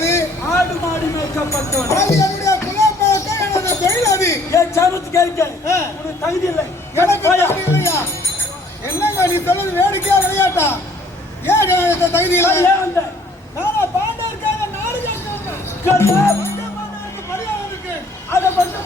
அது? ஆடு மாடு மேய்க்கப்பட்டவன். அது என்னுடைய குலப்பழக்கம், எனது தொழில் அது. ஏன் சாமத்து கேட்க உனக்கு தகுதி இல்லை. எனக்கு தகுதி இல்லையா? என்னங்க நீ சொல்றது வேடிக்கையா விளையாட்டா? ஏன் எனக்கு தகுதி இல்லை? ஏன் வந்த? நானா பாண்டவருக்காக நாடு கேட்கிறேன். மரியாதை இருக்கு. அதை பற்றி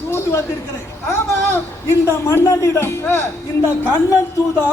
தூது வந்திருக்கிறேன். ஆமா, இந்த மன்னனிடம் இந்த கண்ணன் தூதா